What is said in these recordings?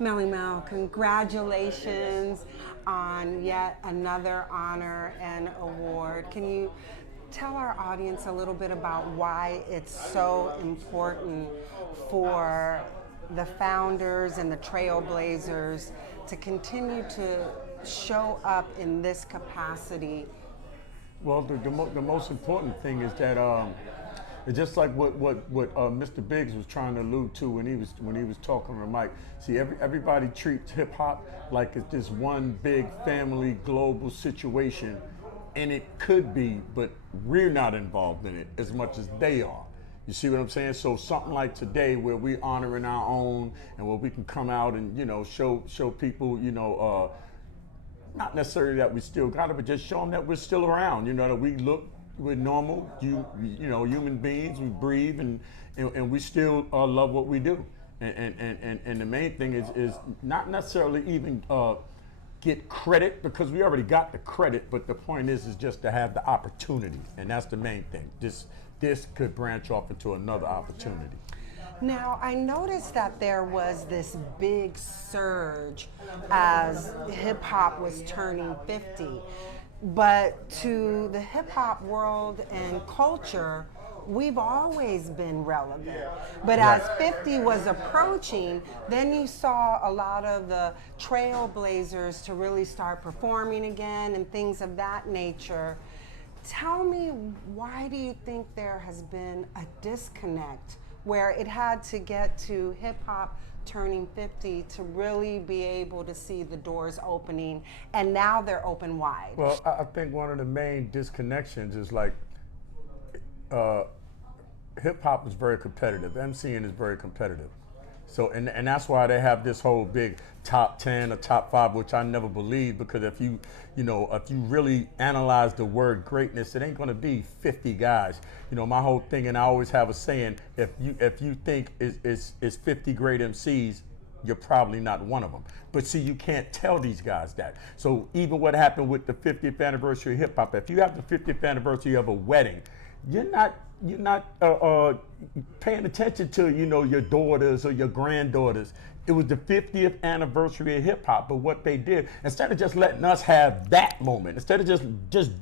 Melle Mel, congratulations on yet another honor and award. Can you tell our audience a little bit about why it's so important for the founders and the trailblazers to continue to show up in this capacity? Well, the most important thing is that it's just like what Mr. Biggs was trying to allude to when he was talking on the mic. See, everybody treats hip hop like it's this one big family global situation, and it could be, but we're not involved in it as much as they are. You see what I'm saying? So something like today, where we honoring our own, and where we can come out and show people not necessarily that we still got it, but just show them that we're still around. That we're normal, human beings. We breathe and we still love what we do. And the main thing is not necessarily even get credit, because we already got the credit. But the point is just to have the opportunity, and that's the main thing. This could branch off into another opportunity. Now, I noticed that there was this big surge as hip hop was turning 50. But to the hip hop world and culture, we've always been relevant. But as 50 was approaching, then you saw a lot of the trailblazers to really start performing again and things of that nature. Tell me, why do you think there has been a disconnect where it had to get to hip hop turning 50 to really be able to see the doors opening, and now they're open wide? Well, I think one of the main disconnections is like hip hop is very competitive. MCing is very competitive. So, and that's why they have this whole big top 10 or top 5, which I never believed, because if you really analyze the word greatness, it ain't going to be 50 guys. My whole thing, and I always have a saying, if you think is 50 great MCs, you're probably not one of them. But see, you can't tell these guys that. So even what happened with the 50th anniversary of hip hop, if you have the 50th anniversary of a wedding, you're not paying attention to your daughters or your granddaughters. It was the 50th anniversary of hip hop. But what they did, instead of just letting us have that moment, instead of just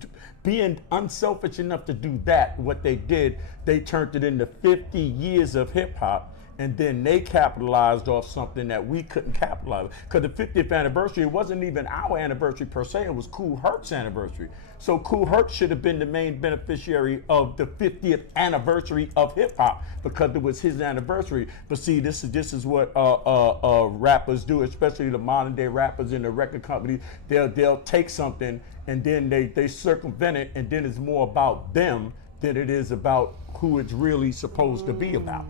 being unselfish enough to do that, what they did, they turned it into 50 years of hip hop. And then they capitalized off something that we couldn't capitalize. Because the 50th anniversary, it wasn't even our anniversary per se, it was Kool Herc's anniversary. So Kool Herc should have been the main beneficiary of the 50th anniversary of hip hop, because it was his anniversary. But see, this is what rappers do, especially the modern day rappers in the record companies. They'll take something and then they circumvent it, and then it's more about them than it is about who it's really supposed to be about.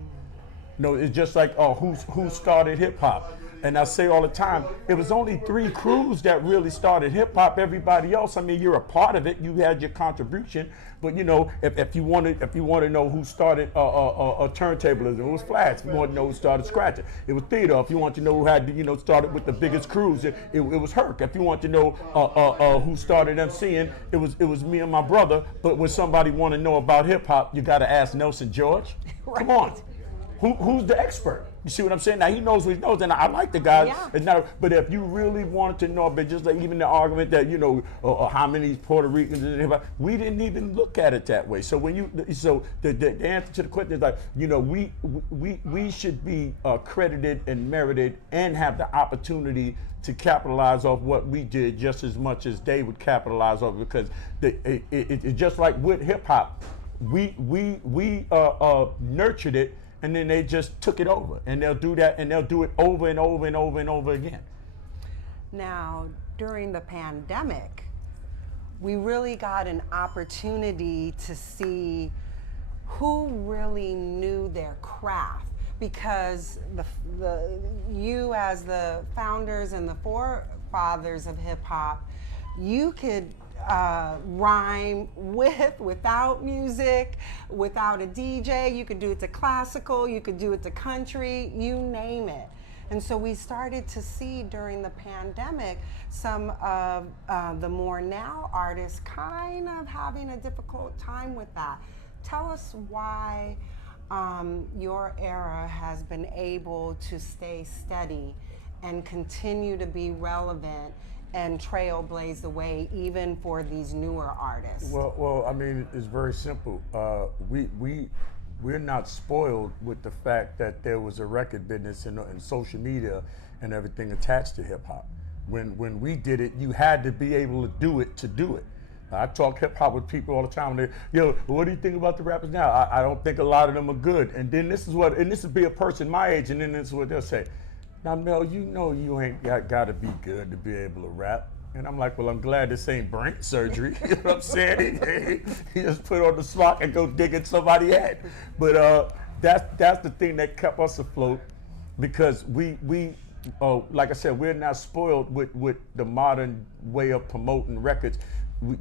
It's just like, who started hip hop? And I say all the time, it was only 3 crews that really started hip hop. Everybody else, I mean, you're a part of it. You had your contribution, but if you want to know who started a turntablism, it was Flats. If you want to know who started scratching, it was Theodore. If you want to know who had started with the biggest crews, it was Herc. If you want to know who started MCing, it was me and my brother. But when somebody want to know about hip hop, you got to ask Nelson George. Right. Come on. Who's the expert? You see what I'm saying? Now he knows what he knows, and I like the guy. Yeah. But if you really wanted to know, but just like even the argument that how many Puerto Ricans, we didn't even look at it that way. So the answer to the question is like, we should be credited and merited and have the opportunity to capitalize off what we did just as much as they would capitalize off, because it's just like with hip hop, we nurtured it. And then they just took it over, and they'll do that, and they'll do it over and over and over and over again. Now, during the pandemic, we really got an opportunity to see who really knew their craft, because you as the founders and the forefathers of hip hop, you could rhyme without music, without a DJ. You could do it to classical, you could do it to country, you name it. And so we started to see during the pandemic some of the more now artists kind of having a difficult time with that. Tell us why your era has been able to stay steady and continue to be relevant and trailblaze the way even for these newer artists? Well, I mean, it's very simple. We're not spoiled with the fact that there was a record business and social media and everything attached to hip hop. When we did it, you had to be able to do it to do it. I talk hip hop with people all the time. And they, yo, what do you think about the rappers now? I don't think a lot of them are good. And then this would be a person my age, and then this is what they'll say. Now, Mel, you know you ain't got to be good to be able to rap. And I'm like, well, I'm glad this ain't brain surgery. You know what I'm saying? He just put on the smock and go dig in somebody's head. But that's the thing that kept us afloat, because we like I said, we're not spoiled with the modern way of promoting records.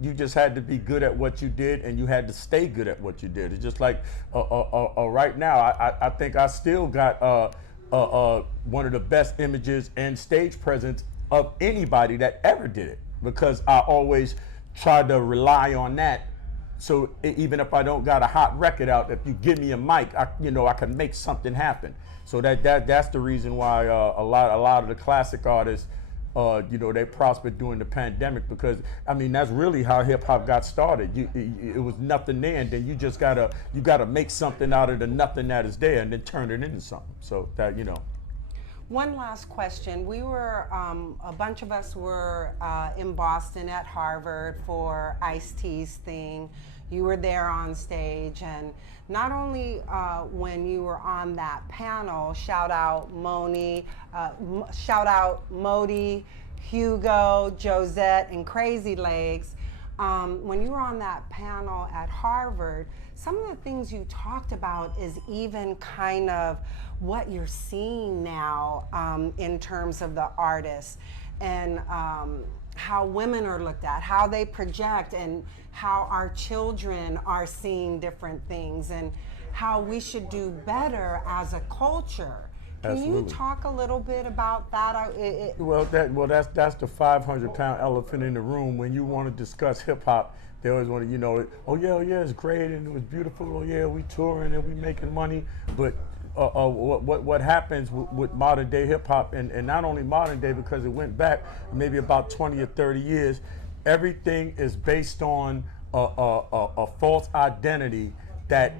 You just had to be good at what you did, and you had to stay good at what you did. It's just like right now, I think I still got one of the best images and stage presence of anybody that ever did it, because I always tried to rely on that. So even if I don't got a hot record out, if you give me a mic, I can make something happen. So that's the reason why a lot of the classic artists, they prospered during the pandemic, because I mean that's really how hip hop got started. It was nothing there, and then you gotta make something out of the nothing that is there, and then turn it into something. So that One last question. We were, a bunch of us were in Boston at Harvard for Ice-T's thing. You were there on stage, and not only when you were on that panel, shout out Moni, Modi, Hugo, Josette, and Crazy Legs. When you were on that panel at Harvard, some of the things you talked about is even kind of what you're seeing now in terms of the artists, and how women are looked at, how they project, and how our children are seeing different things, and how we should do better as a culture. Can Absolutely. you talk a little bit about that? That's the 500-pound elephant in the room. When you want to discuss hip hop, they always want to, oh yeah, it's great and it was beautiful. Oh yeah, we touring and we making money. But what happens with modern day hip hop, and not only modern day, because it went back maybe about 20 or 30 years, everything is based on a false identity that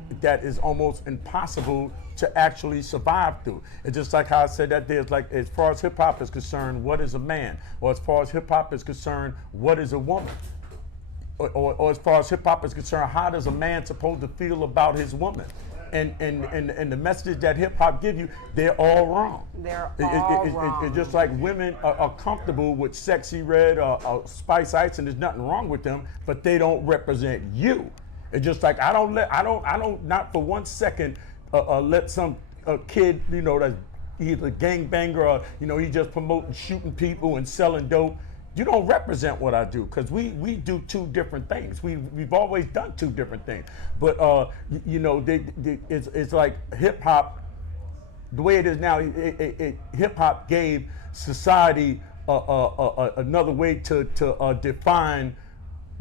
is almost impossible to actually survive through. It's just like how I said that there's like, as far as hip hop is concerned, what is a man? Or as far as hip hop is concerned, what is a woman? Or as far as hip hop is concerned, how does a man supposed to feel about his woman? And the messages that hip hop give you, they're all wrong. They're all wrong. It's just like women are comfortable with Sexy Red or Spice Ice, and there's nothing wrong with them, but they don't represent you. It's just like I don't not for 1 second let some kid, that's either gangbanger or he just promoting shooting people and selling dope. You don't represent what I do, because we do two different things. We've always done two different things. But it's like hip hop, the way it is now. Hip hop gave society another way to define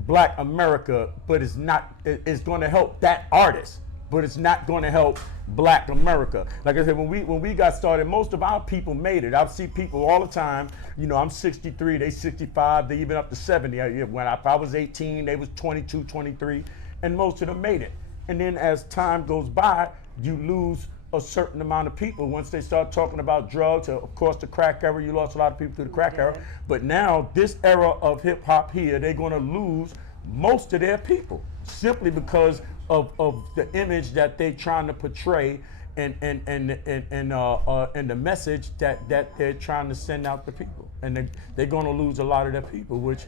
Black America, but it's not. It's going to help that artist, but it's not going to help Black America. Like I said, when we got started, most of our people made it. I see people all the time. I'm 63, they 65, they even up to 70. When I was 18, they was 22, 23, and most of them made it. And then as time goes by, you lose a certain amount of people. Once they start talking about drugs, of course the crack era, you lost a lot of people through the crack era. But now this era of hip hop here, they're going to lose most of their people simply because of the image that they're trying to portray and the message that they're trying to send out to people. And they're going to lose a lot of their people, which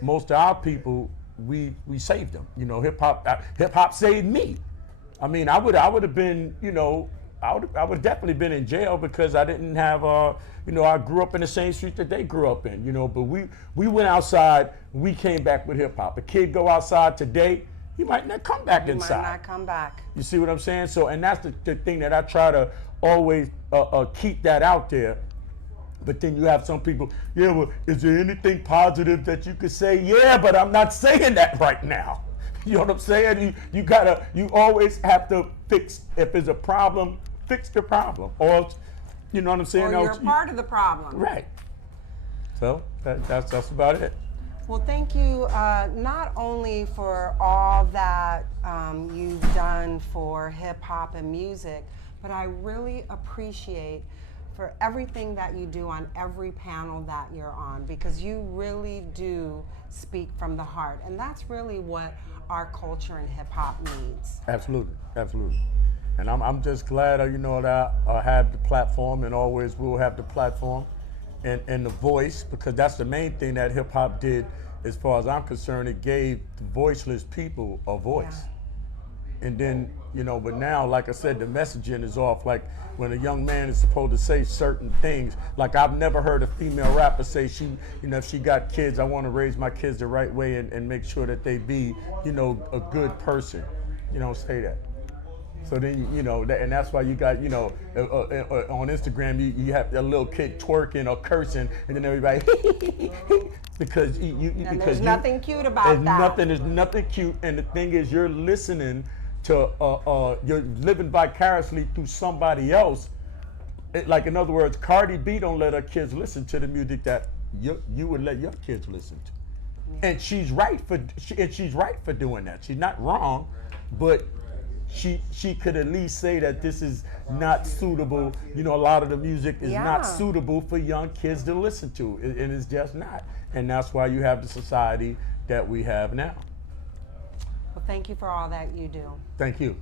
most of our people, we saved them. Hip hop saved me. I mean, I would have been, I would definitely been in jail, because I didn't have, I grew up in the same street that they grew up in, but we went outside, we came back with hip hop. A kid go outside today, he might not come back inside. He might not come back. You see what I'm saying? So, and that's the thing that I try to always keep that out there. But then you have some people, yeah, well, is there anything positive that you could say? Yeah, but I'm not saying that right now. You know what I'm saying? You always have to fix, if there's a problem, fix the problem. Or You know what I'm saying? Or Now, you're a part of the problem. right. So that's about it. Well, thank you not only for all that you've done for hip hop and music, but I really appreciate for everything that you do on every panel that you're on, because you really do speak from the heart. And that's really what our culture and hip hop needs. Absolutely, absolutely. And I'm just glad, that I have the platform and always will have the platform and the voice, because that's the main thing that hip hop did, as far as I'm concerned. It gave the voiceless people a voice. Yeah. And then, but now, like I said, the messaging is off. Like when a young man is supposed to say certain things, like I've never heard a female rapper say if she got kids, I want to raise my kids the right way and make sure that they be, a good person. You don't say that. So then, and that's why you got, on Instagram, you have a little kid twerking or cursing, and then everybody, because there's nothing cute about that. There's nothing cute. And the thing is, you're listening to, you're living vicariously through somebody else. Like, in other words, Cardi B don't let her kids listen to the music that you would let your kids listen to. Yeah. And she's right for doing that. She's not wrong, but she could at least say that this is not suitable. A lot of the music is not suitable for young kids to listen to, and it's just not. And that's why you have the society that we have now. Well, thank you for all that you do. Thank you.